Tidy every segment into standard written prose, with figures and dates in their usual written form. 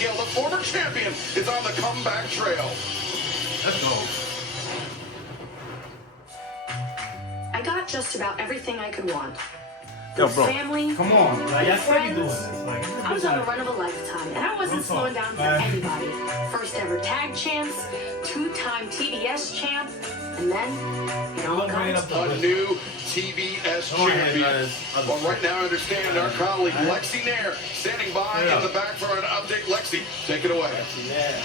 Ezekiel, the former champion, is on the comeback trail. Let's go. I got just about everything I could want. Yo, bro. Family, Come on, like, y'all should be doing friends. this. Like, I was on a run of a lifetime, and I wasn't slowing down for anybody. First ever tag champs, two-time TBS champ, and then it all comes. A new TBS champion. Well, right now I understand our colleague Lexi Nair standing by in the back for an update. Lexi, take it away. Yeah.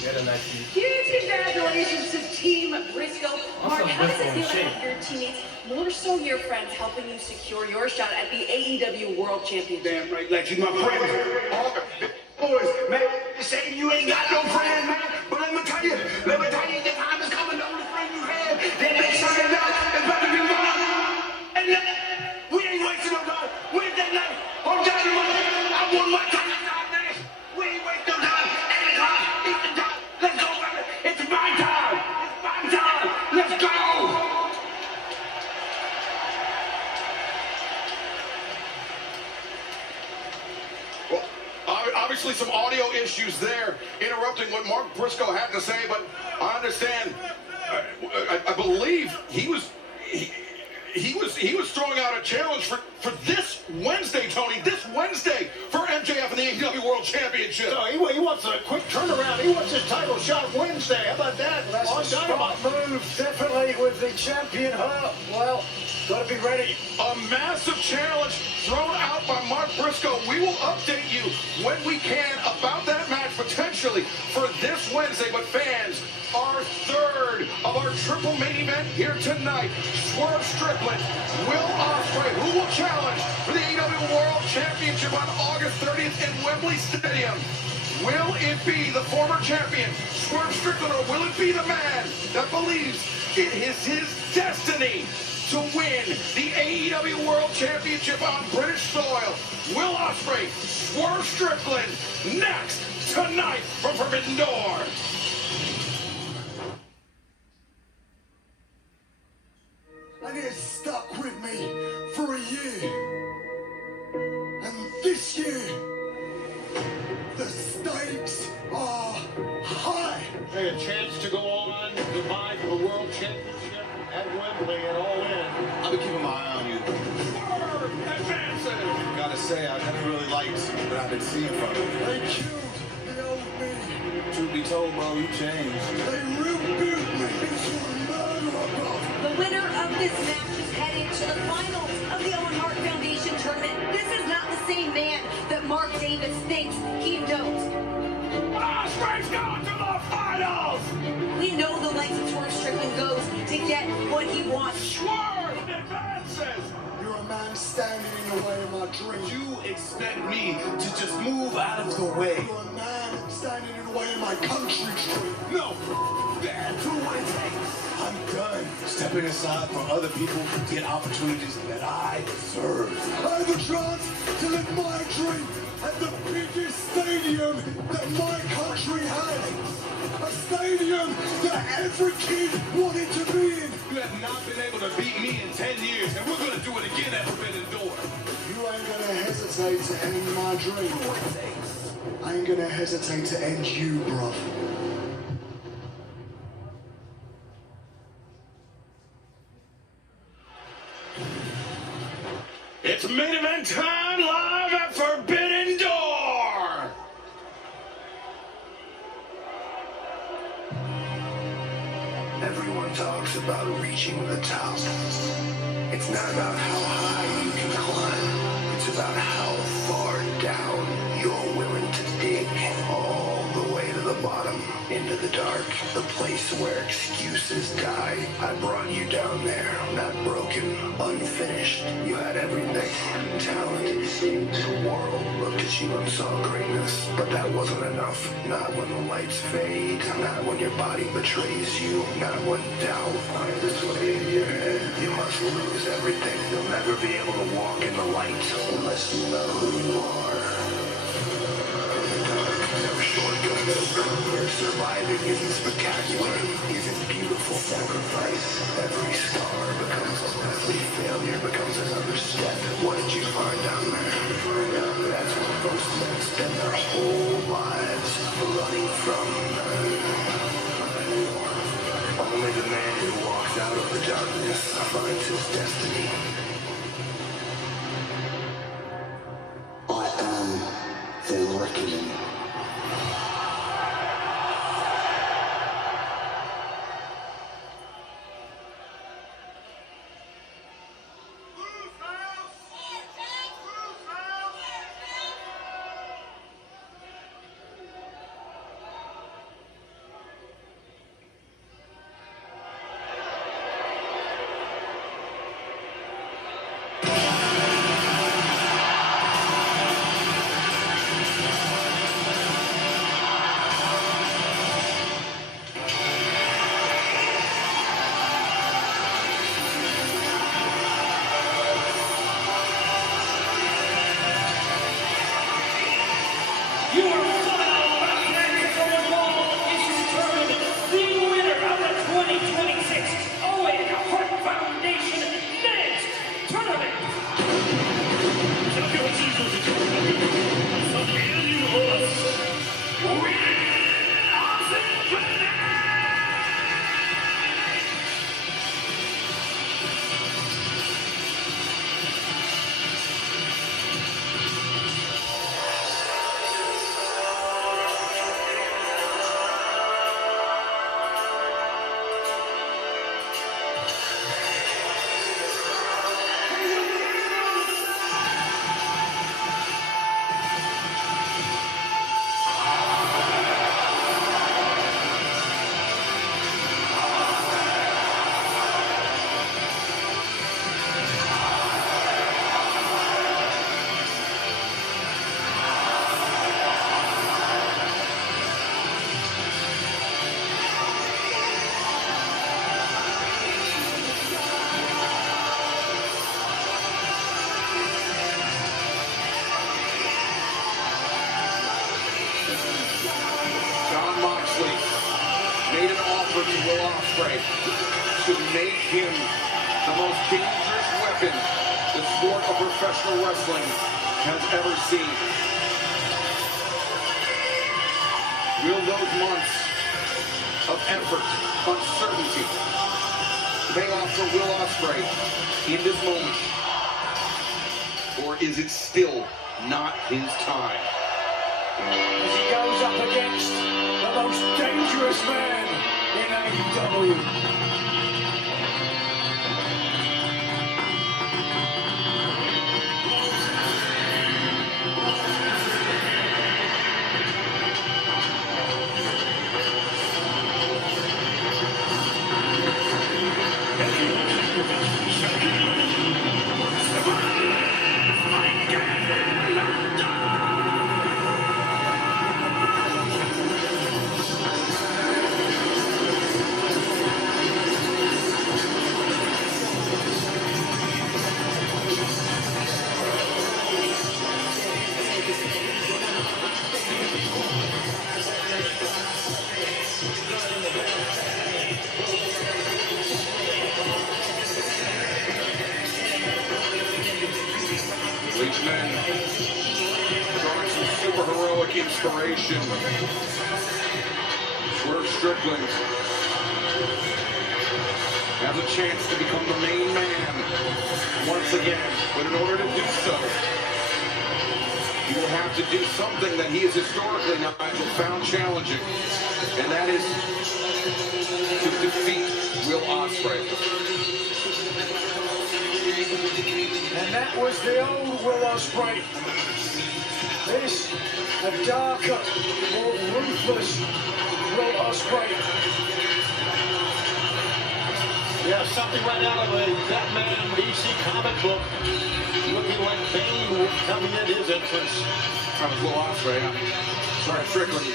Get a Lexi. Huge congratulations to Team Briscoe. Mark, how does it feel to have your teammates, more so your friends, helping you secure your shot at the AEW World Championship? Damn right, Lexi, my friend. All the boys, man, they say you ain't got no friends, man. But let me tell you, the time is coming. The only friend you have, that ain't signing up, is about to be mine. And we ain't wasting no time. Wednesday night, on Dynamite, I won my time this. We ain't wasting no time. 8 o'clock, Eastern time. Let's go, baby. It's my time. It's my time. Let's go. Well, obviously some audio issues there, interrupting what Mark Briscoe had to say, but I understand. I believe he was throwing out a challenge for this Wednesday, Tony. This Wednesday for MJF and the AEW World Championship. So he wants a quick turnaround. He wants his title shot Wednesday. How about that? That's On a smart move, definitely, with the champion Hart. Well, got to be ready. A massive challenge thrown out by Mark Briscoe. We will update you when we can about that match potentially for this Wednesday. But fans, our third of our triple main event here tonight. Swerve Strickland, Will Ospreay, who will challenge for the AEW World Championship on August 30th in Wembley Stadium. Will it be the former champion, Swerve Strickland, or will it be the man that believes it is his destiny to win the AEW World Championship on British soil? Will Ospreay, Swerve Strickland, next tonight from Forbidden Door. And it stuck with me for a year. And this year, the stakes are high. Hey, a chance to go on goodbye for the World Championship at Wembley and all in. I've been keeping my eye on you. Swerve advances. Gotta say, I never really liked what I've been seeing from you. They killed the old me. Truth be told, bro, you changed. They rebuilt me into a murderer, bro. The winner of this match is heading to the finals of the Owen Hart Foundation tournament. This is not the same man that Mark Davis thinks he knows. Ospreay's going to the finals. We know the lengths that Swerve Strickland goes to get what he wants. Swerve advances. You're a man standing in the way of my dreams. You expect me to just move out of the way. You're a man standing in the way of my country dream. No, that's what it takes. I'm done stepping aside for other people to get opportunities that I deserve. I have a chance to live my dream at the biggest stadium that my country had. A stadium that every kid wanted to be in. You have not been able to beat me in 10 years, and we're going to do it again at Forbidden Door. You ain't gonna hesitate to end my dream. I ain't gonna hesitate to end you, bruv. It's main event time live at Forbidden Door. Everyone talks about reaching the top. It's not about how high you can climb. It's about how far down you're willing to dig. All the way to the bottom, into the dark, the place where excuses die. I brought you down there, not broken, unfinished. You had everything. Talent. The world looked at you and saw greatness. But that wasn't enough. Not when the lights fade. Not when your body betrays you. Not when doubt finds its way in your head. You must lose everything. You'll never be able to walk in the light unless you know who you are. No shortcuts. Where surviving isn't spectacular, isn't beautiful sacrifice. Every scar becomes every failure becomes another step. What did you find down there? That's where most men spend their whole lives. running from anymore. Only the man who walks out of the darkness finds his destiny. I am the reckoning. You are final match from the wall is determined the winner of the 2026 Owen Hart Foundation Men's Tournament. Made an offer to Will Ospreay to make him the most dangerous weapon the sport of professional wrestling has ever seen. Will those months of effort, uncertainty, pay off for Will Ospreay in this moment? Or is it still not his time? As he goes up against the most dangerous man in AEW. Each man drawing some super heroic inspiration. Swerve Strickland has a chance to become the main man once again, but in order to do so, he will have to do something that he has historically not found challenging, and that is to defeat Will Ospreay. And that was the old Will Ospreay. This, a darker, more ruthless Will Ospreay. Yeah, something right out of a Batman DC comic book. Looking like Bane coming at his entrance. That was Will Ospreay, Sorry, Strickland.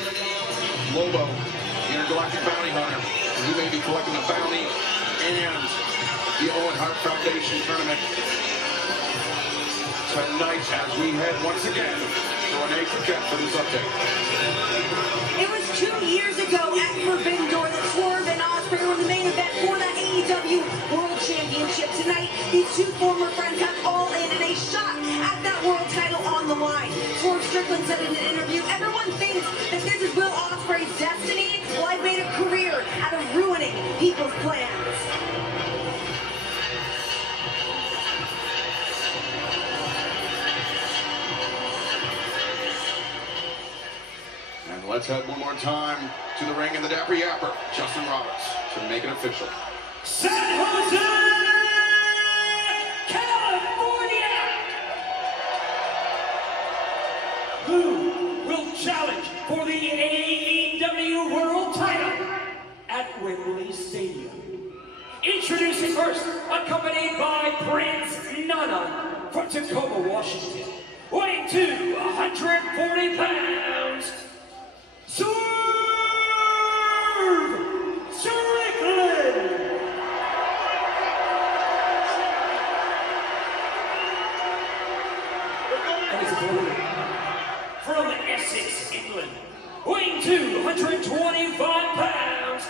Lobo, the intergalactic bounty hunter. He may be collecting a bounty and the Owen Hart Foundation tournament tonight as we head once again to Renee Paquette for this update. It was 2 years ago at Forbidden Door that Swerve and Ospreay were the main event for the AEW World Championship. Tonight, these two former friends have all in a shot at that world title on the line. Swerve Strickland said in an interview, everyone thinks that this is Will Ospreay destiny? Well, I've made a career out of ruining people's plans. And let's head one more time to the ring in the Dapper Yapper, Justin Roberts, to make it official. San Jose, California! Who will challenge for the AEW World title at Wembley Stadium? Introducing first, accompanied by Prince Nana from Tacoma, Washington, weighing 240 pounds, Swerve Strickland! And his opponent, from Essex, England, weighing 225 pounds,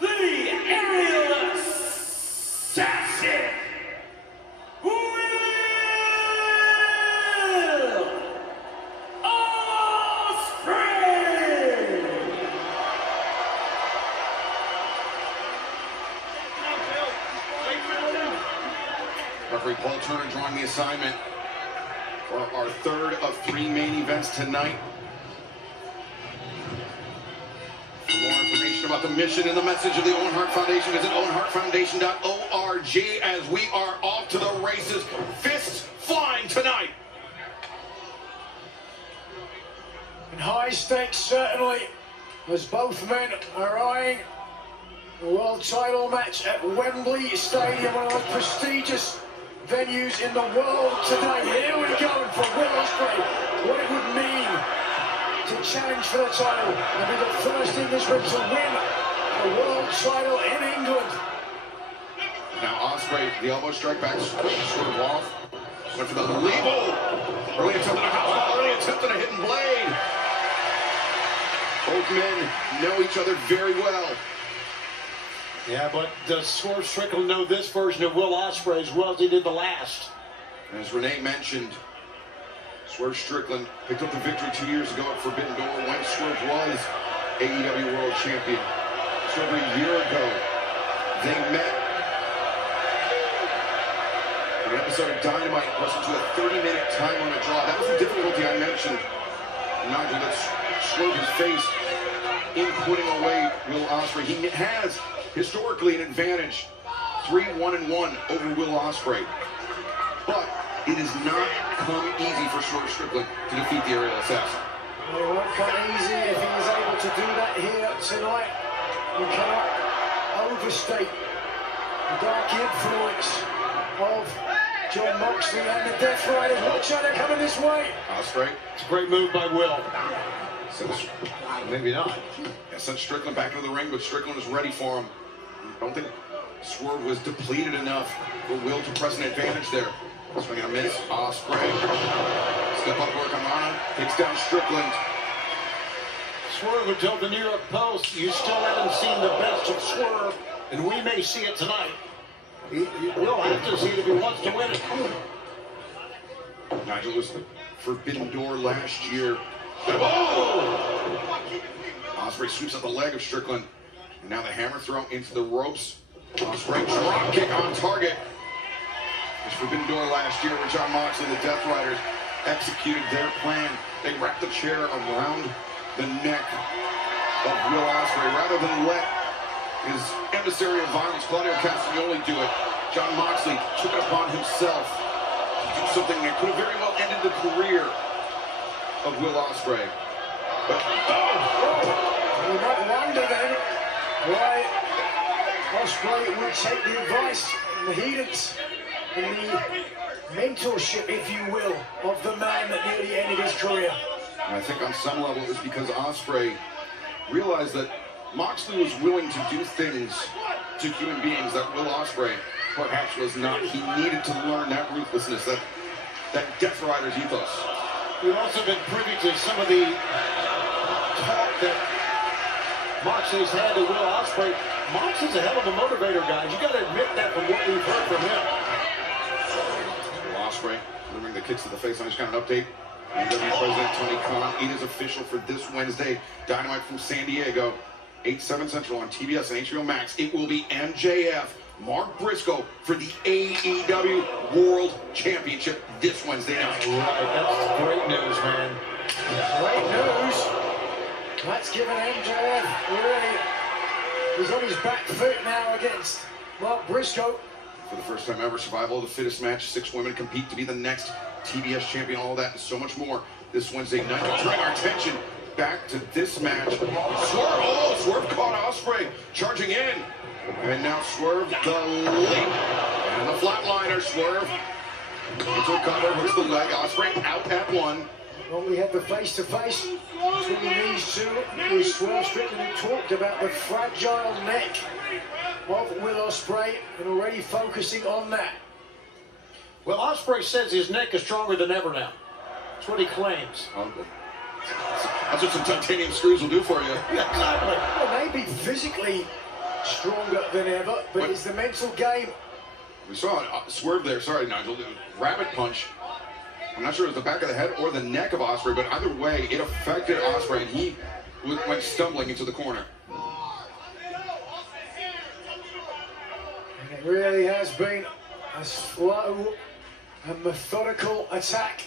the aerial assassin, Will Ospreay! Referee Paul Turner drawing the assignment for our third of 3 main events tonight. For more information about the mission and the message of the Owen Hart Foundation, visit owenhartfoundation.org as we are off to the races. Fists flying tonight. And high stakes, certainly, as both men are eyeing a world title match at Wembley Stadium, one of the most prestigious venues in the world today. Here we go for Will Ospreay. What it would mean to challenge for the title and be the first Englishman to win a world title in England. Now Ospreay, the elbow strike back, sort of off. Went for the legal. Early attempt at a house, early attempt at a hidden blade. Both men know each other very well. Yeah, but does Swerve Strickland know this version of Will Ospreay as well as he did the last? As Renee mentioned, Swerve Strickland picked up the victory 2 years ago at Forbidden Door when Swerve was AEW World Champion. So over a year ago, they met in an episode of Dynamite, wrestled to a 30-minute time limit draw. That was the difficulty I mentioned, Nigel, that Swerve has faced in putting away Will Ospreay. He has historically an advantage, 3-1-1 over Will Ospreay. But it has not come easy for Swerve Strickland to defeat the aerial assassin. It won't come easy if he is able to do that here tonight. We cannot overstate the dark influence of John Moxley and the Death Riders. Watch out, they're coming this way. Ospreay. It's a great move by Will. Maybe not. Yeah, sent Strickland back into the ring, but Strickland is ready for him. I don't think Swerve was depleted enough for Will to press an advantage there. Swinging a miss. Ospreay. Step up work on Lana. Takes down Strickland. Swerve would tell the New York Post, you still haven't seen the best of Swerve, and we may see it tonight. We'll have to see it if he wants to win it. Nigel was Forbidden Door last year. Oh! Ospreay sweeps up the leg of Strickland. And now the hammer throw into the ropes. Ospreay drop kick on target. It was Forbidden Door last year where John Moxley and the Death Riders executed their plan. They wrapped the chair around the neck of Will Ospreay rather than let his emissary of violence, Claudio Castagnoli, do it. John Moxley took it upon himself to do something that could have very well ended the career of Will Ospreay. But, We might wonder then why Ospreay would take the advice and the guidance and the mentorship, if you will, of the man that nearly ended his career. And I think on some level it was because Ospreay realized that Moxley was willing to do things to human beings that Will Ospreay perhaps was not. He needed to learn that ruthlessness, that Death Riders ethos. We've also been privy to some of the talk that Moxley's had to Will Ospreay. Moxley's a hell of a motivator, guys. You got to admit that from what we've heard from him. Will Ospreay delivering the kicks to the face. I just got an update. AEW President Tony Khan. It is official for this Wednesday. Dynamite from San Diego, 8/7 Central on TBS and HBO Max. It will be MJF, Mark Briscoe for the AEW World Championship this Wednesday night. Right, that's great news, man. Great news. That's given MJF really. He's on his back foot now against Mark Briscoe. For the first time ever, survival of the fittest match. 6 women compete to be the next TBS champion. All that and so much more this Wednesday night. We'll turn our attention back to this match. Swerve caught Ospreay charging in. And now Swerve the leap. And the flatliner, Swerve into a cover, hooks the leg. Ospreay out at 1. Well, we had the face-to-face between these two. With Swerve Strickland, who talked about the fragile neck of Will Ospreay and already focusing on that. Well, Ospreay says his neck is stronger than ever now. That's what he claims. That's what some titanium screws will do for you. Exactly. Well, maybe physically stronger than ever, but it's the mental game. We saw Swerve there. Sorry, Nigel. Rabbit punch. I'm not sure it was the back of the head or the neck of Ospreay, but either way, it affected Ospreay, and he went stumbling into the corner. And it really has been a slow and methodical attack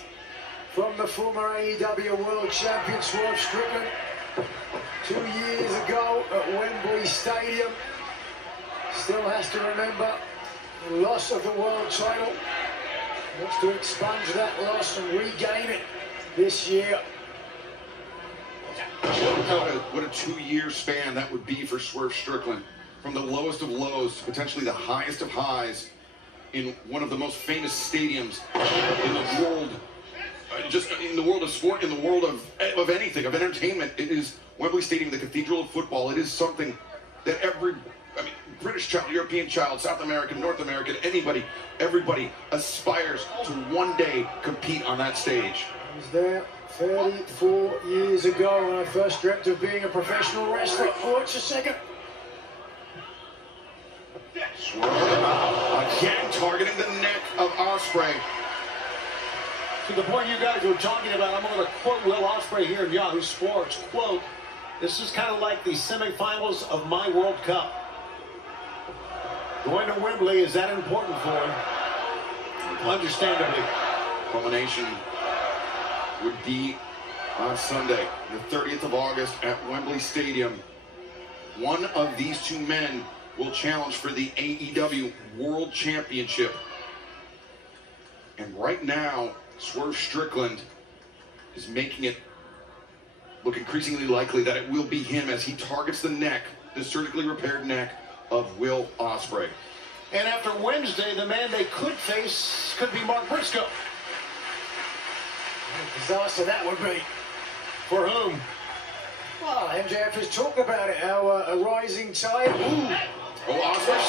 from the former AEW World Champion Swerve Strickland 2 years ago at Wembley Stadium. Still has to remember the loss of the world title. Wants to expunge that loss and regain it this year. What a 2-year span that would be for Swerve Strickland. From the lowest of lows to potentially the highest of highs in one of the most famous stadiums in the world. Just in the world of sport, in the world of anything, of entertainment. It is Wembley Stadium, the cathedral of football. It is something that British child, European child, South American, North American, everybody aspires to one day compete on that stage. I was there 34 years ago when I first dreamt of being a professional wrestler. Watch a second. Swerve again targeting the neck of Ospreay. To the point you guys were talking about, I'm going to quote Will Ospreay here in Yahoo Sports. Quote, "This is kind of like the semifinals of my World Cup. Going to Wembley is that important for him? Understandably." Culmination would be on Sunday, the 30th of August at Wembley Stadium. One of these two men will challenge for the AEW World Championship. And right now, Swerve Strickland is making it look increasingly likely that it will be him as he targets the neck, the surgically repaired neck of Will Ospreay. And after Wednesday, the man they could face could be Mark Briscoe. What a disaster that would be. For whom? Well, MJF has talked about it, how a rising tide. Ooh. Oh, Ospreay.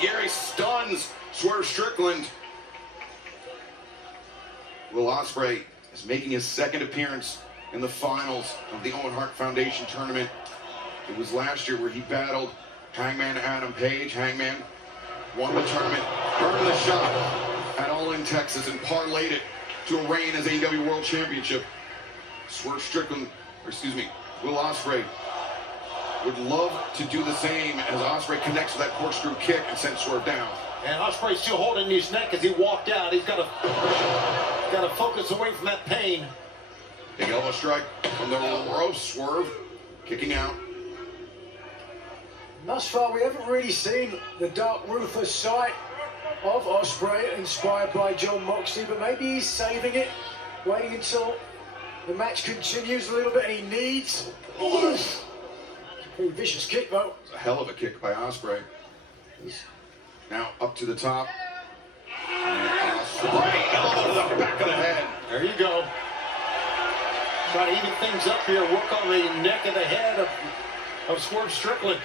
Gary stuns Swerve Strickland. Will Ospreay is making his second appearance in the finals of the Owen Hart Foundation tournament. It was last year where he battled Hangman Adam Page. Hangman won the tournament, earned the shot at All In Texas, and parlayed it to a reign as AEW World Championship. Swerve Strickland, Will Ospreay would love to do the same as Ospreay connects with that corkscrew kick and sends Swerve down. And Ospreay's still holding his neck as he walked out. He's got to focus away from that pain. Big elbow strike from the ropes. Swerve kicking out. Thus far, we haven't really seen the dark, ruthless side of Ospreay, inspired by John Moxley, but maybe he's saving it, waiting until the match continues a little bit, and he needs... Oh, it's a pretty vicious kick, though. It's a hell of a kick by Ospreay. Now up to the top. And Ospreay, elbow to the back of the head. There you go. Try to even things up here, work on the neck of the head of Swerve Strickland.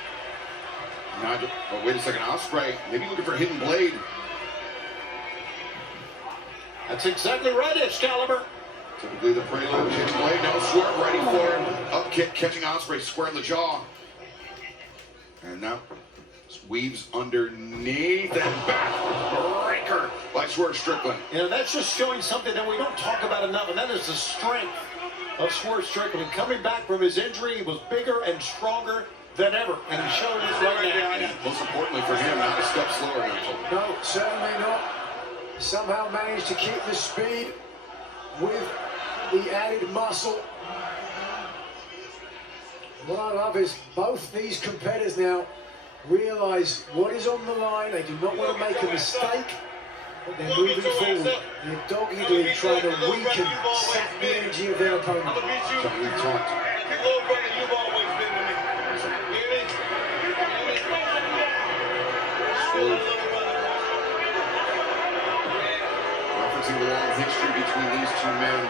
Nigel, oh, wait a second, Ospreay, maybe looking for a hidden blade. That's exactly right, Excalibur. Typically the prelude, hidden blade. Now Swerve ready for him. Up kick, catching Ospreay square in the jaw. And now Weaves underneath and back breaker by Swerve Strickland. You know, that's just showing something that we don't talk about enough, and that is the strength of Swerve Strickland. Coming back from his injury, he was bigger and stronger than ever, and he's showing this right now. Most importantly for him, not a step slower than him. No, certainly not. Somehow managed to keep the speed with the added muscle. What I love is both these competitors now realize what is on the line. They do not want to make a mistake, but they're moving forward. They're doggedly trying to weaken, sap the energy of their opponent. Something we talked. Referencing the long history between these two men.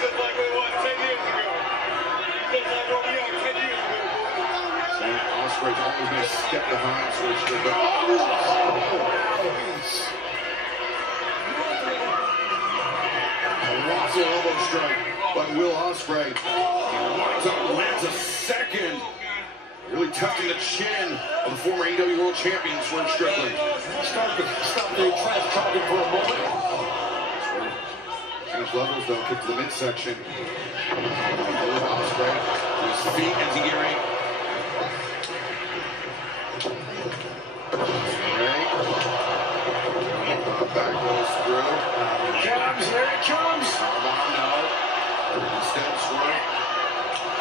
Just like we won 10 years ago. Just like what we are 10 years ago. Ospreay's always been a step behind Swerve Strickland. A Russell elbow strike by Will Ospreay. Winds up, lands a second. Really testing the chin of the former AEW World Champion, Swerve Strickland. Stop the trash talking for a moment. Change levels though, kick to the midsection. Will Ospreay to his feet as he get ready. Back goes through. Here it comes. No. Instead, Swerve.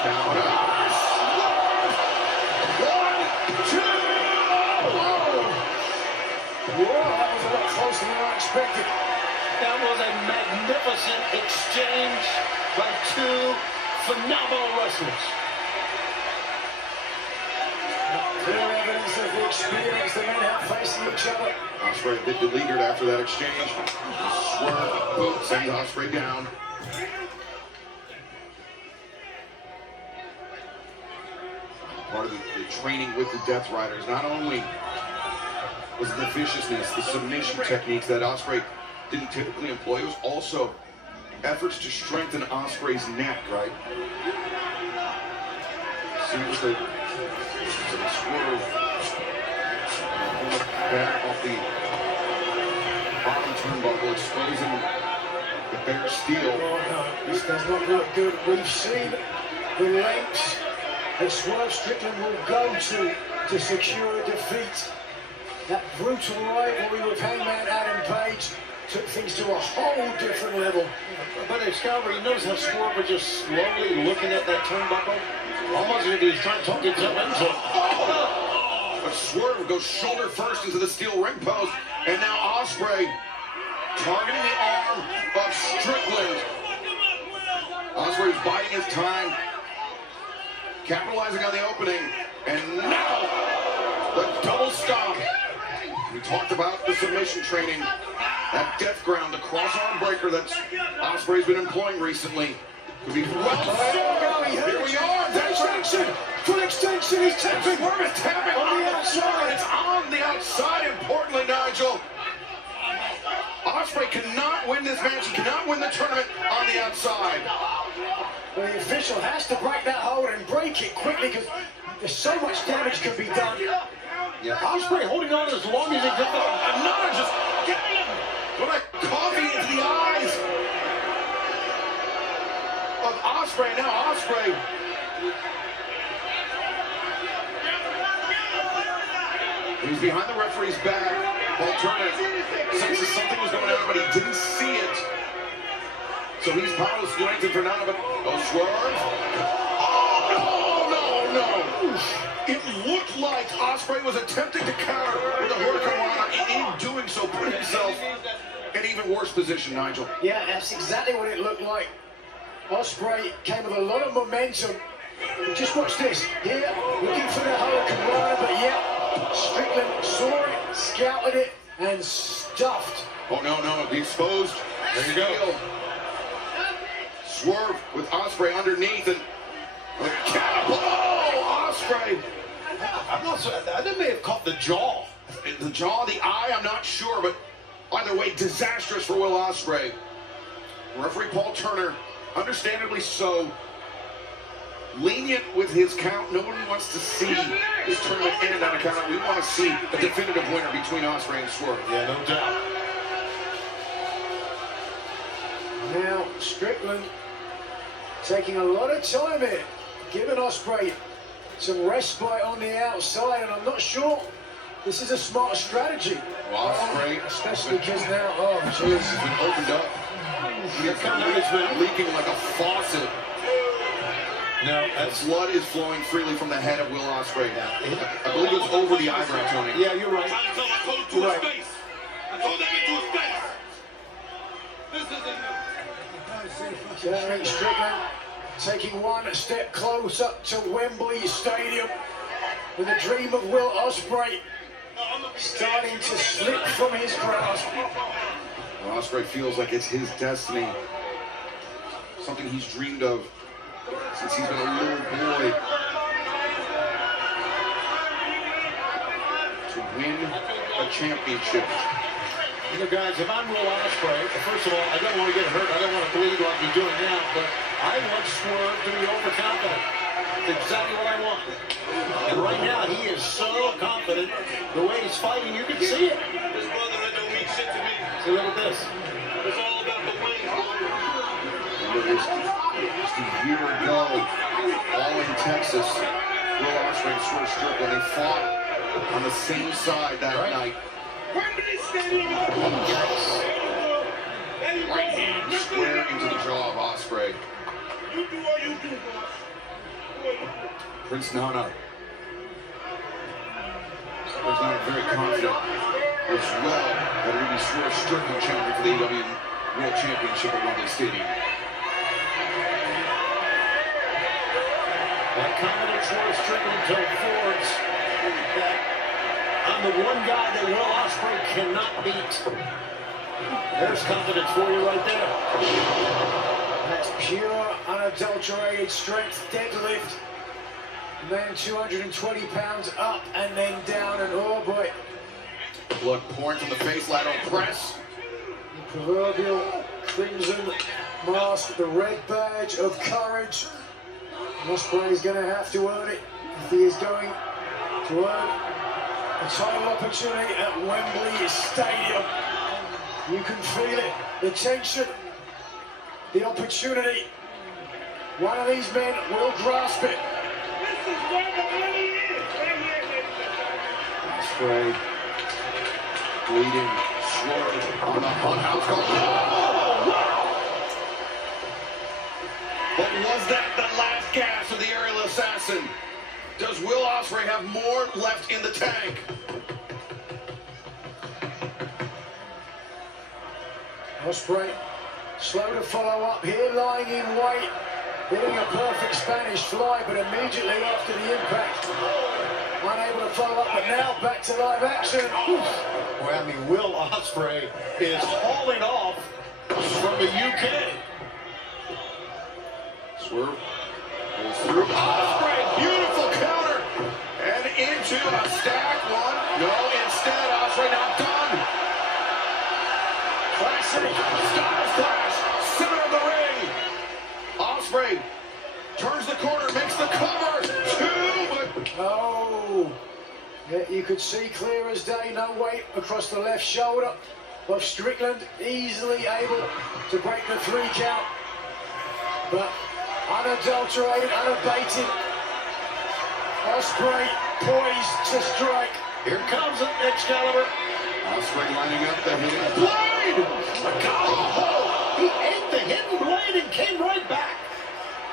Count out. 1, 2. Whoa, that was a lot closer than I expected. That was a magnificent exchange by two phenomenal wrestlers. Clear evidence of the experience the men have facing each other. Ospreay a bit beleaguered after that exchange. Swerve boot sends Ospreay down. Part of the training with the Death Riders, not only was the viciousness, the submission techniques that Ospreay didn't typically employ, it was also efforts to strengthen Ospreay's neck, right? See what the Swerve back off the bottom turnbuckle, exposing the bare steel. Oh no, this does not look good. We've seen the lengths that Swerve Strickland will go to secure a defeat. That brutal rivalry with Hangman Adam Page took things to a whole different level. But Excalibur, you notice how Swerve was just slowly looking at that turnbuckle? Almost as if he was trying to talk himself into it. But Swerve goes shoulder first into the steel ring post, and now Ospreay targeting the arm of Strickland. Ospreay is biding his time, capitalizing on the opening, and now the double stomp. We talked about the submission training, that death ground, the cross-arm breaker that Ospreay's been employing recently. Could be here we are, extension, full extension, he's tapping. Swerve is tapping on the outside. It's on the outside, importantly, Nigel. Ospreay cannot win this match. He cannot win the tournament on the outside. Well, the official has to break that hold and break it quickly because there's so much damage can be done. Yeah, Ospreay holding on as long as he can. Another just getting him. What a coffee into the eyes of Ospreay. Now Ospreay. He's behind the referee's back. Paul Turner senses something was going on, but he didn't see it. So he's powerless to do anything for none of it. Oh, Swerve. Oh, no. It looked like Ospreay was attempting to counter with a hurricanrana, and in doing so put himself in even worse position, Nigel. Yeah, that's exactly what it looked like. Ospreay came with a lot of momentum. Just watch this. Here, looking for the hurricanrana, but yeah, Strickland saw it, scouted it, and stuffed. Oh, no, the exposed. There you go. Swerve with Ospreay underneath, and the catapult. Oh, Ospreay. I'm not sure. That may have caught the jaw. The jaw, the eye, I'm not sure, but either way, disastrous for Will Ospreay. Referee Paul Turner, understandably so, lenient with his count. No one wants to see this tournament end on a count. We want to see a definitive winner between Ospreay and Swerve. Yeah, no doubt. Now, Strickland taking a lot of time here, giving Ospreay some respite on the outside, and I'm not sure this is a smart strategy. Ospreay, especially because now, oh jeez, he's been opened up. It's been leaking like a faucet. No, that's blood is flowing freely from the head of Will Ospreay. I believe it's over the eyebrow, Tony. Yeah, you're right. You're right. Jerry Strickland taking one step closer to Wembley Stadium with the dream of Will Ospreay starting to slip from his grasp. Ospreay feels like it's his destiny, something he's dreamed of since he's been a little boy. To win a championship. You know, guys, if I'm Will Ospreay, first of all, I don't want to get hurt. I don't want to bleed like you're doing now, but I want Swerve to be overconfident. That's exactly what I want. And right now, he is so confident. The way he's fighting, you can see it. This brother that don't mean shit to me. See, look at this. It's all about the win. Just a year ago, all in Texas, Will Ospreay and Swerve Strickland, they fought on the same side that night. Wembley Stadium. Right hand square into the jaw of Ospreay. You do what you do, boss. Prince Nana. Prince Nana very confident as well that it will be Swerve Strickland champion for the AEW World Championship at Wembley Stadium. That confident Swerve Strickland told Forbes that I'm the one guy that Will Ospreay cannot beat. There's confidence for you right there. That's pure, unadulterated strength deadlift. And then 220 pounds up and then down, and oh boy. Blood pouring from the face, lateral press. The proverbial crimson mask, the red badge of courage. Ospreay is going to have to earn it if he is going to earn a title opportunity at Wembley Stadium. You can feel it, the tension, the opportunity. One of these men will grasp it. This is where the money is. Ospreay bleeding, Swerve on the hunt. Oh, wow! But was that the last gas of the aerial assassin? Does Will Ospreay have more left in the tank? Ospreay slow to follow up here, lying in wait, hitting a perfect Spanish fly, but immediately after the impact, unable to follow up, but now back to live action. Well, I mean, Will Ospreay is hauling off from the UK. Swerve goes through. Ospreay, beautiful counter, and into a stack one. No, instead, Ospreay not done. Classic Styles Clash, center of the ring. Ospreay turns the corner, makes the cover. Two, but Oh, yeah, you could see clear as day, no weight across the left shoulder of Strickland, easily able to break the 3 count, but unadulterated, unabated. Ospreay poised to strike. Here comes it, Excalibur. Ospreay lining up the hidden blade. Oh, he ate the hidden blade and came right back.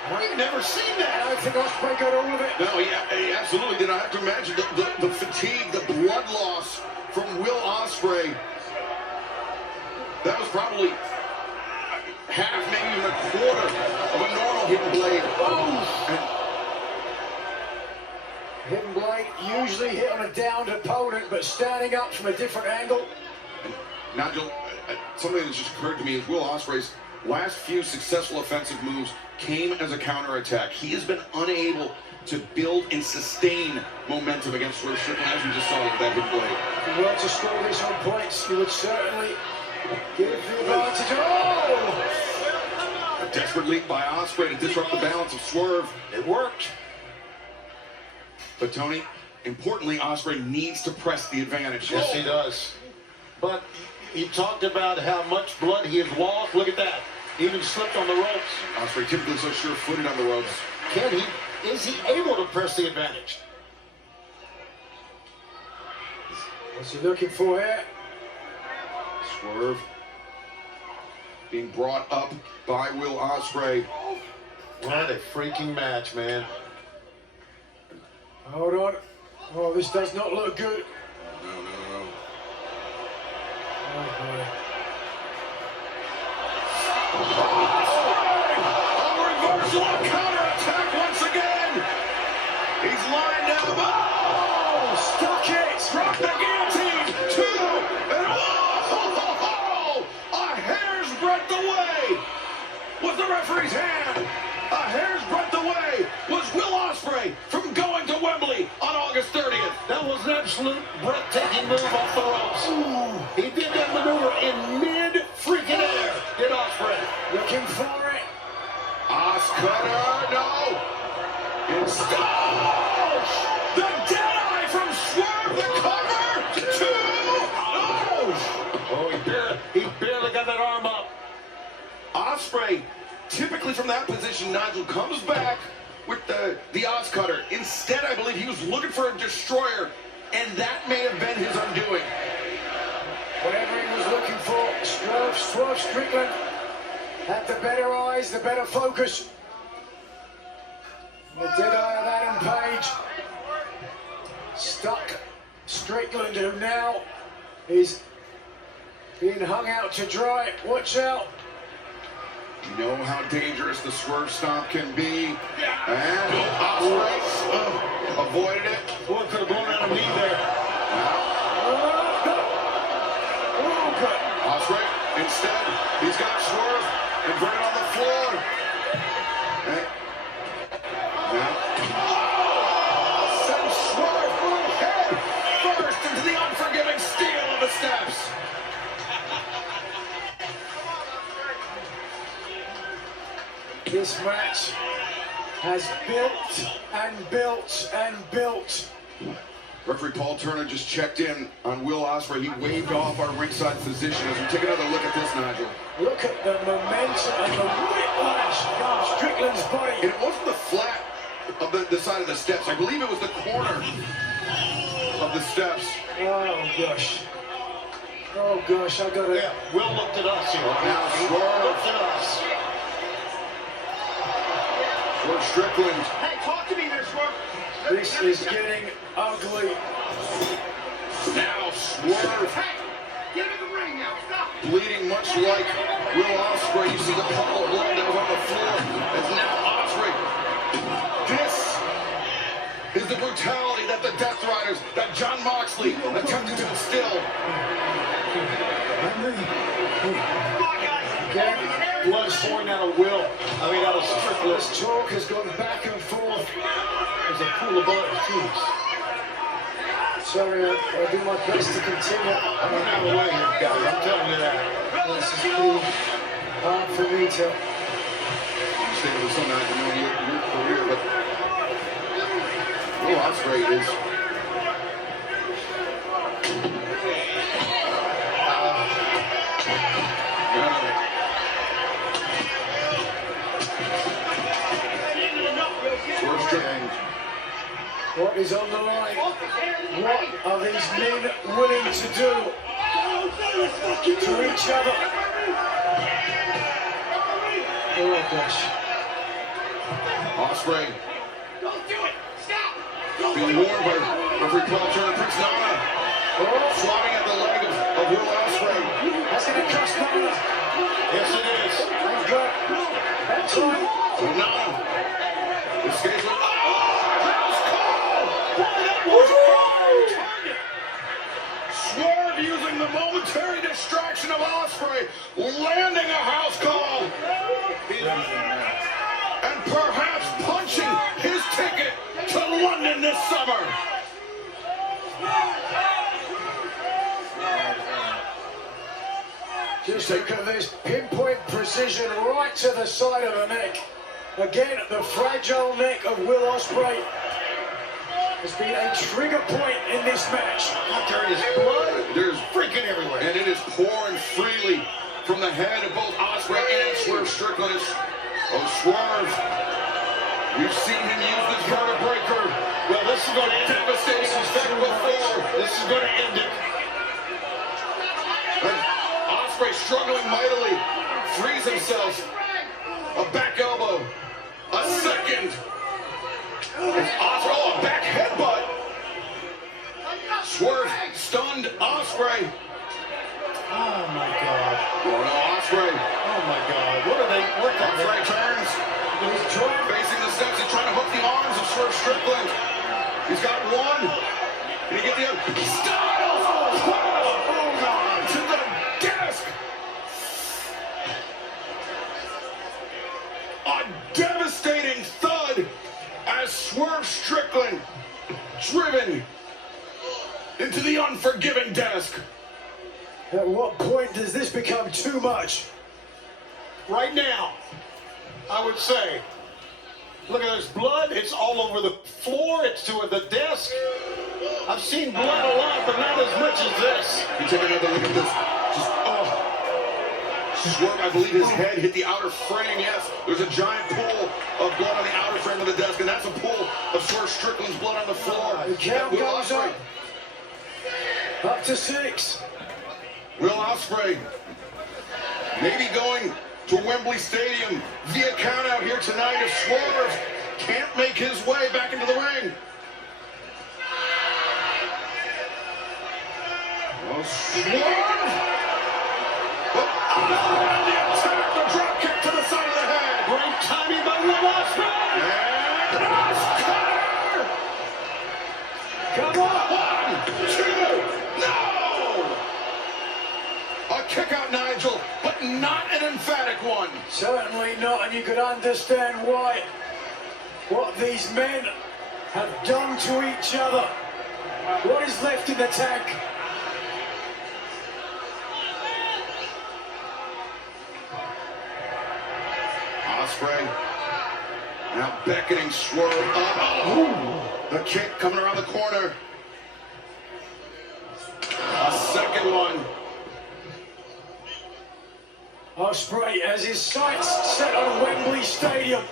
I've never seen that. I don't think Ospreay got all of it. No, he absolutely did. I have to imagine the fatigue, the blood loss from Will Ospreay. That was probably half, maybe even a quarter of a normal hidden blade. Hidden blade usually hit on a downed opponent, but standing up from a different angle. Now, something that's just occurred to me is Will Ospreay's last few successful offensive moves came as a counterattack. He has been unable to build and sustain momentum against Swerve Strickland, as we just saw with that hidden blade. If you were to score this on points, you would certainly give the advantage. Oh! Desperate leap by Ospreay to disrupt the balance of Swerve. It worked. But Tony, importantly, Ospreay needs to press the advantage. Yes, he does. But he talked about how much blood he has lost. Look at that. Even slipped on the ropes. Ospreay typically so sure-footed on the ropes. Can he? Is he able to press the advantage? What's he looking for here? Swerve being brought up by Will Ospreay. What a freaking match, man. Hold on. Oh, this does not look good. No. Oh, boy. A reversal, a counterattack once again. He's lined up. Oh, Stuck it! drop the guillotine. 2 and a hair's breadth away was the referee's hand. A hair's breadth away was Will Ospreay from going to Wembley on August 30th. That was an absolute breathtaking move off the ropes. He did that maneuver in mid-freaking air. Did Ospreay. Looking for it. Oscutter, no. Instead, the Deadeye from Swerve, the cover. 2. No. Oh, he barely got that arm up. Ospreay, typically from that position, Nigel comes back with the Oscutter. Instead, I believe he was looking for a destroyer, and that may have been his undoing. Whatever he was looking for, Swerve Strickland had the better eyes, the better focus. The dead eye of Adam Page stuck Strickland, who now is being hung out to dry. Watch out. You know how dangerous the Swerve Stomp can be. And Ospreay avoided it. Boy, could have blown out a knee there. Oh, good. Ospreay, instead, he's got Swerve inverted on the floor. Sends Swerve head first into the unforgiving steel of the steps. This match has built and built and built. Referee Paul Turner just checked in on Will Ospreay. He waved off our ringside physician as we take another look at this, Nigel. Look at the momentum and the whiplash down Strickland's body. And it wasn't the flat of the side of the steps. I believe it was the corner of the steps. Oh, gosh. Oh, gosh, I got it. Yeah, Will looked at us here. Now He Swerve. looked at us. Swerve Strickland. Hey, talk to me there, Swerve. This is getting ugly. Now Swerve. Hey, get in the ring now. Stop. Bleeding much like Will Ospreay. You see the puddle of blood that was on the floor. It's now Ospreay. This is the brutality that the Death Riders, that John Moxley attempted to instill. Again, Blood pouring out of Will. I mean, out of Strickland. this talk has gone back and forth. There's a pool of blood. Jeez. Sorry, I'll do my best to continue. I'm not out of the way here, guys. I'm telling you that. This is pretty hard for me to... Stay with some night in your career, but Will Ospreay is. Swerve Strickland. What is on the line? What are these men willing to do to each other? Oh, gosh. Ospreay Don't do it. Stop. being warned by referee Paul Turner. Prince Nana swatting at the leg of Will Ospreay. That's going to cost Nana. Yes, it is. They've got that time. So Nana escapes with house call. Boy, that was hard. Swerve using the momentary distraction of Ospreay, landing a house call. And perhaps punching his ticket to London this summer. Just Look at this pinpoint precision right to the side of the neck. Again, the fragile neck of Will Ospreay has been a trigger point in this match. There is blood. There's Freaking everywhere. and it is pouring freely from the head of both Ospreay and Swerve Strickland. Oh, Swerve. We've seen him use this vertebra breaker. Well, this is going to end it. Devastating effect before. This is going to end it. Ospreay struggling mightily. Frees himself. A back elbow. A second. Ospreay, a back headbutt. Swerve stunned Ospreay. Oh my God. Oh no, Ospreay. Oh my God. What are they? What the Ospreay turns. He's facing the steps. He's trying to hook the arms of Swerve Strickland. He's got one. Can he get the other? Styles! Oh God! To the desk. A devastating thud as Swerve Strickland driven into the unforgiving desk. At what point does this become too much? Right now, I would say, look at this blood. It's all over the floor. It's to the desk. I've seen blood a lot, but not as much as this. You take another look at this. Just, Swerve, I believe his head hit the outer frame. Yes, there's a giant pool of blood on the outer frame of the desk, and that's a pool of Swerve Strickland's blood on the floor. The count Will goes Ospreay. up to 6. Will Ospreay maybe going to Wembley Stadium via count out here tonight if Swerve can't make his way back into the ring. Oh, Swerve! Oh, the attack, the drop kick to the side of the head. Great timing by Will Ospreay. And Oscar! Come on! 1, 2, no! A kick out, Nigel, but not an emphatic one. Certainly not, and you could understand why. What these men have done to each other. What is left in the tank? Ospreay now beckoning Swerve up. Oh, the kick coming around the corner. A second one. Ospreay has his sights set on Wembley Stadium.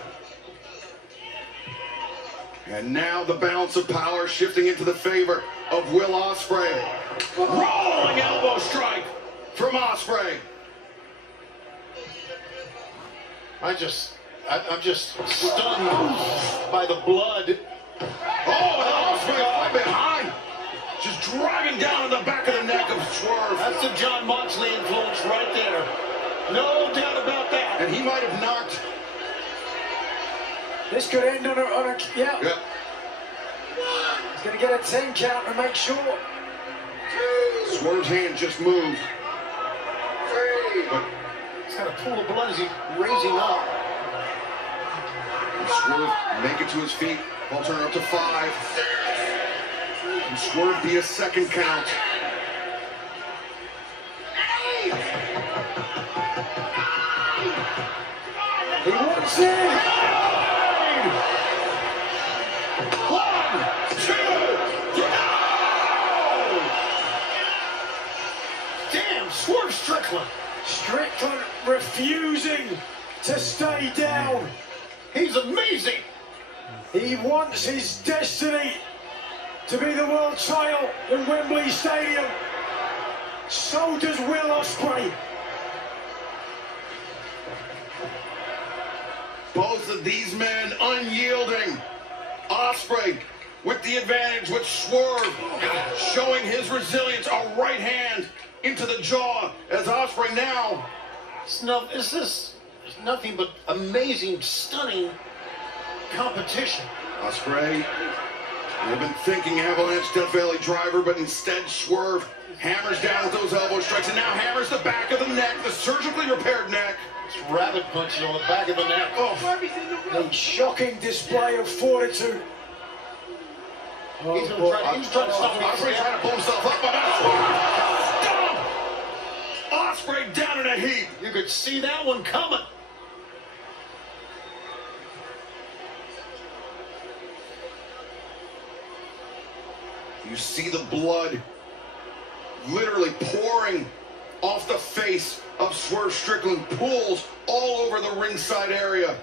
And now the balance of power shifting into the favor of Will Ospreay. Rolling elbow strike from Ospreay. I'm just stunned by the blood. Oh, and Ospreay right behind. Just driving down in the back of the neck of Swerve. That's the John Moxley influence right there. No doubt about that. And he might have knocked. This could end on a yeah. Yeah. He's going to get a 10 count and make sure. Swerve's hand just moved. But He's got a pool of blood as he's raising up. Swerve make it to his feet. Ball turn up to 5. And Swerve be a second count. He wants it. 1, 2, 3. Damn, Swerve Strickland. Strickland refusing to stay down. He's amazing. He wants his destiny to be the world title in Wembley Stadium. So does Will Ospreay. Both of these men unyielding. Ospreay with the advantage, with Swerve showing his resilience. A right hand into the jaw as Ospreay now. This is nothing but amazing, stunning competition. Ospreay, I've been thinking Avalanche Death Valley driver, but instead Swerve hammers down with those elbow strikes and now hammers the back of the neck, the surgically repaired neck. It's rabbit punches on the back of the neck. Oh, A shocking display of fortitude. He's trying to stop him. Ospreay trying to pull himself up, but that's Ospreay down in a heap. You could see that one coming. You see the blood literally pouring off the face of Swerve Strickland, pools all over the ringside area.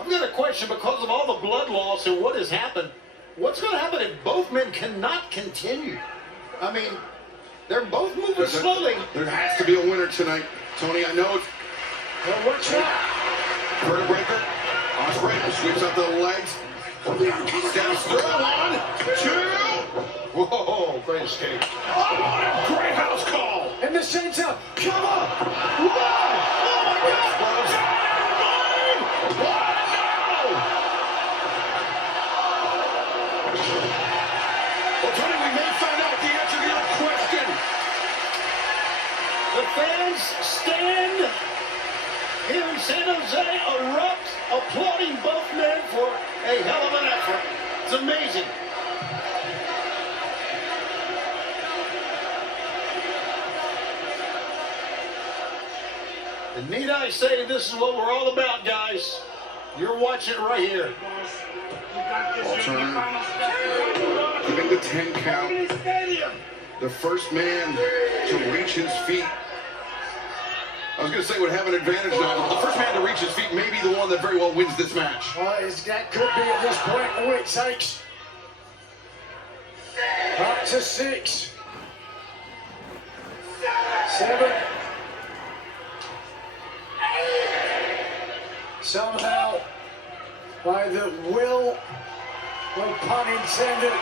I've got a question because of all the blood loss and what has happened. What's going to happen if both men cannot continue? I mean, they're both moving slowly. There has to be a winner tonight. Tony, I know it's... Well, watch out. Vertebreaker breaker. Ospreay sweeps up the legs. Steps through. 1, 2. Whoa, great escape. Oh, what a great house call. In the center. Come on. Whoa. Oh, my God. Dynamite. What? No. Well, Tony, we may find out the answer to your question. The fans stand here in San Jose, erupt, applauding both men for a hell of an effort. It's amazing. And need I say, this is what we're all about, guys. You're watching it right here. Turner giving the 10 count. The first man to reach his feet. I was going to say would have an advantage now, but the first man to reach his feet may be the one that very well wins this match. Well, that could be at this point all it takes. Up to 6. 7. Somehow, by the will, no pun intended,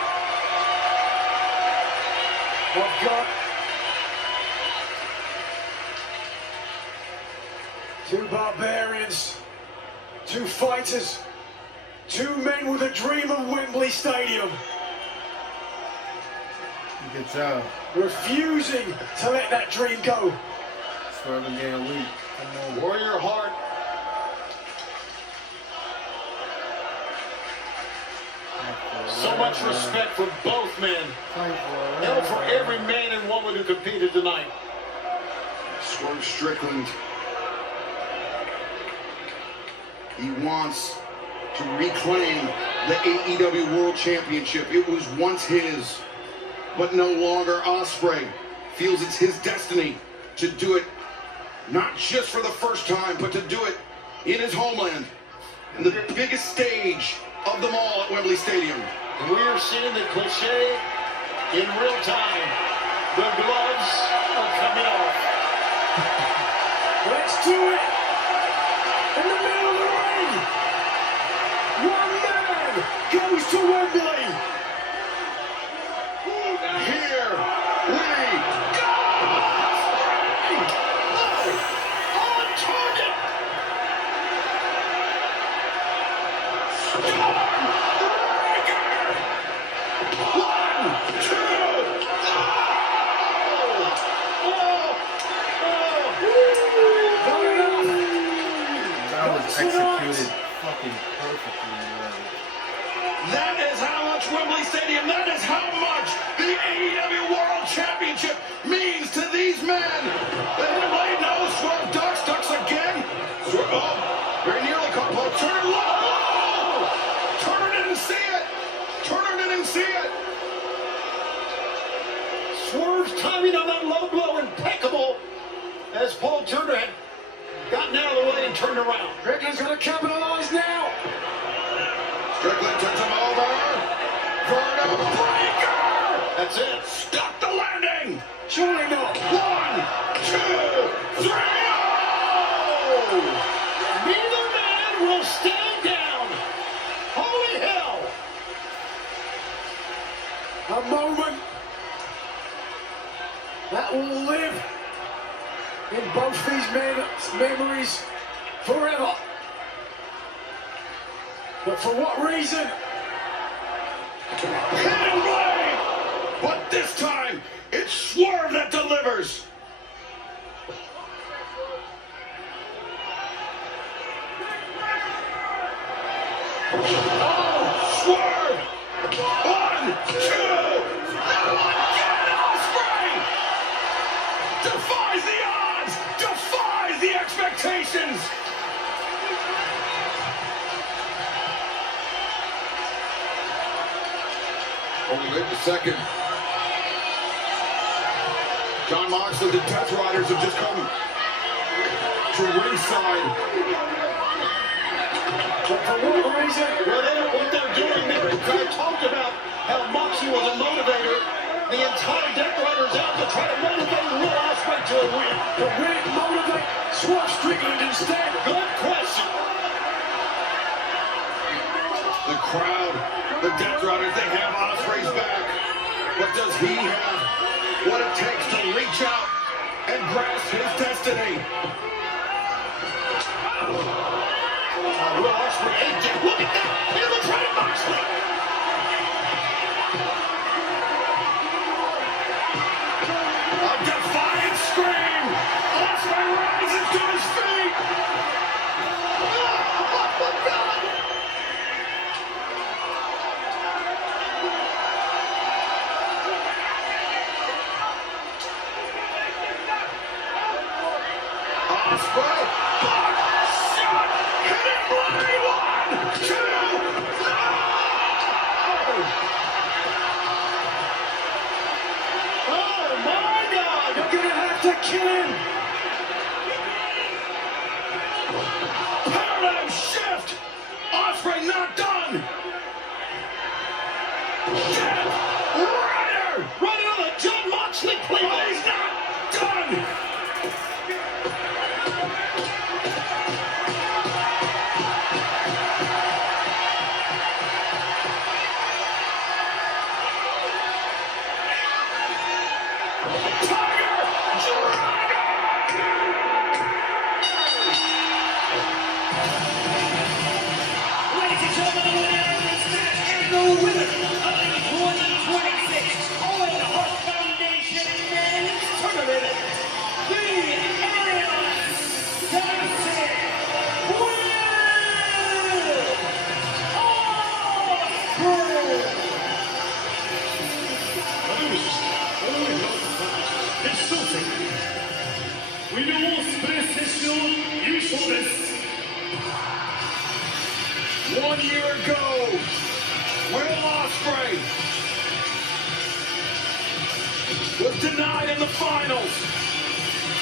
of God, two barbarians, two fighters, two men with a dream of Wembley Stadium. Good job. Refusing to let that dream go. Swerve again, weak. Come on. Warrior Hart. So much respect for both men. Hell for every man and woman who competed tonight. Swerve Strickland. He wants to reclaim the AEW World Championship. It was once his, but no longer. Ospreay feels it's his destiny to do it, not just for the first time, but to do it in his homeland, in the biggest stage of them all at Wembley Stadium. We are seeing the cliche in real time. The gloves are coming off. Let's do it! In the middle of the ring! One man goes to Wembley! Here we go! On target! Executed fucking perfectly, man. That is how much Wembley Stadium, that is how much the AEW World Championship means to these men. The hit blade, no, Swerve ducks again. Swerve, oh, very nearly caught. Oh, Turner low. Turner didn't see it. Turner didn't see it. Swerve's timing on that low blow impeccable as Paul Turner had gotten out of the way and turned around. Strickland's going to capitalize now. Strickland turns him over. Breaker. That's it. Stop the landing. Surely not. 1, 2, 3. Oh! Neither man will stand down. Holy hell. A moment that will live in both these men's memories forever. But for what reason? Hidden blade! But this time, it's Swerve that delivers. Oh, Swerve! 1, 2, again, Ospreay! Defies the odds! expectations. Only wait a second. John Moxley, the Death Riders have just come to ringside. But for what reason? Well, they know what they're doing there. I talked about how Moxley was a motivator. The entire Death Riders out to try to motivate Will Ospreay to a win. But will it motivate Swerve Strickland instead? Good question. The crowd, the Death Riders, they have Ospreay's back. But does he have what it takes to reach out and grasp his destiny? Will Ospreay ate it. Look at that. Here's the train, Moxley. A defiant scream. Ospreay rises to his feet. Oh, my God. Ospreay, block, shot, hit it, bloody, 1, 2, no! Oh, my God. You're gonna have to kill him. Paradigm shift! Ospreay not done! Death Rider! Run another John Moxley, please. But he's not done! Tiger Ladies and gentlemen, the winner of this match and the winner of the 2026 Owen Hart Foundation Men's Tournament, the Area 76 Will Ospreay! 1 year ago, Will Ospreay was denied in the finals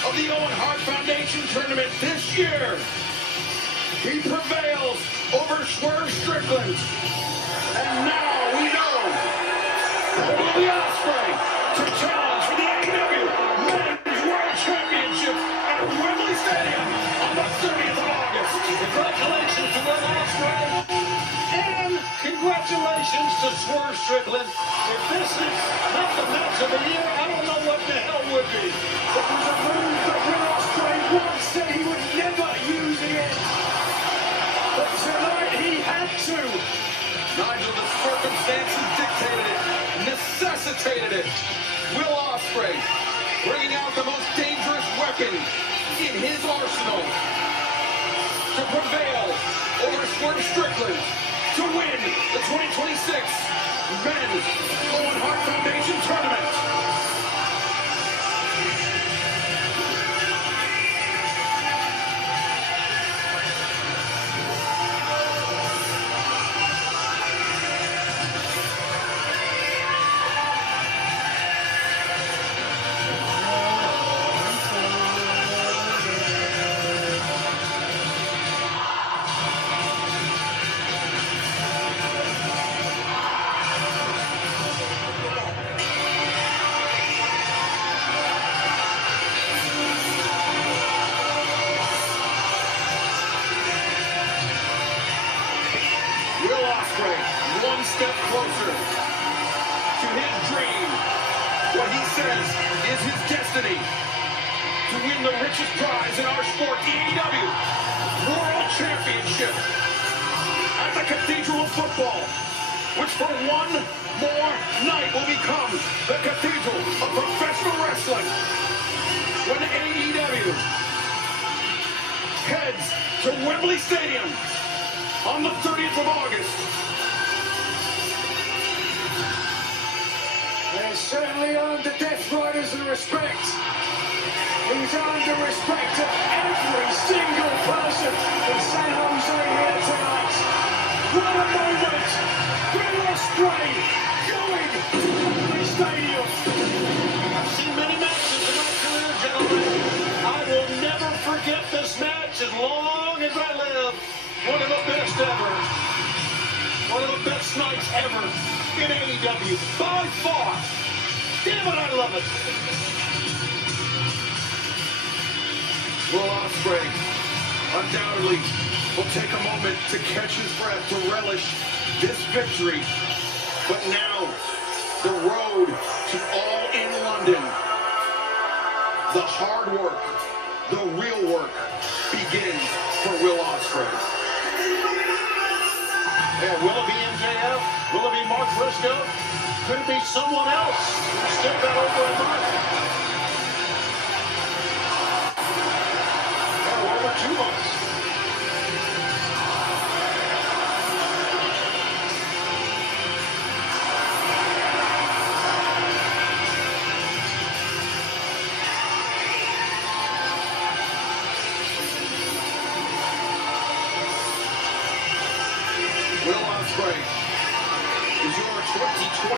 of the Owen Hart Foundation Tournament. This year, he prevails over Swerve Strickland. And now we know that Will Ospreay to challenge for the AEW Men's World Championship at Wembley Stadium on the 30th of August. Congratulations to Will Ospreay. And congratulations to Swerve Strickland. If this is not the match of the year, I don't know what the hell would be. It was a move that Will Ospreay once said he would never use again. But tonight he had to. Nigel, the circumstances dictated it, necessitated it. Will Ospreay bringing out the most dangerous weapon in his arsenal to prevail over Swerve Strickland to win the 2026 Men's Owen Hart Foundation Tournament. Will Ospreay, one step closer to his dream, what he says is his destiny, to win the richest prize in our sport, the AEW World Championship at the Cathedral of Football, which for one more night will become the Cathedral of Professional Wrestling, when AEW heads to Wembley Stadium on the 30th of August. They certainly earned the Death Riders the respect. He's earned the respect of every single person in San Jose here tonight. What a moment! Will Ospreay going to Wembley Stadium. I've seen many matches in my career, gentlemen. I will never forget this match as long as I live. One of the best ever. One of the best nights ever in AEW. By far. Damn it, I love it. Will Ospreay undoubtedly will take a moment to catch his breath, to relish this victory. But now, the road to All in London, the hard work, the real work begins for Will Ospreay. Yeah, will it be MJF? Will it be Mark Briscoe? Could it be someone else who's still got over a month? Yeah, over 2 months. Will Ospreay is your 2020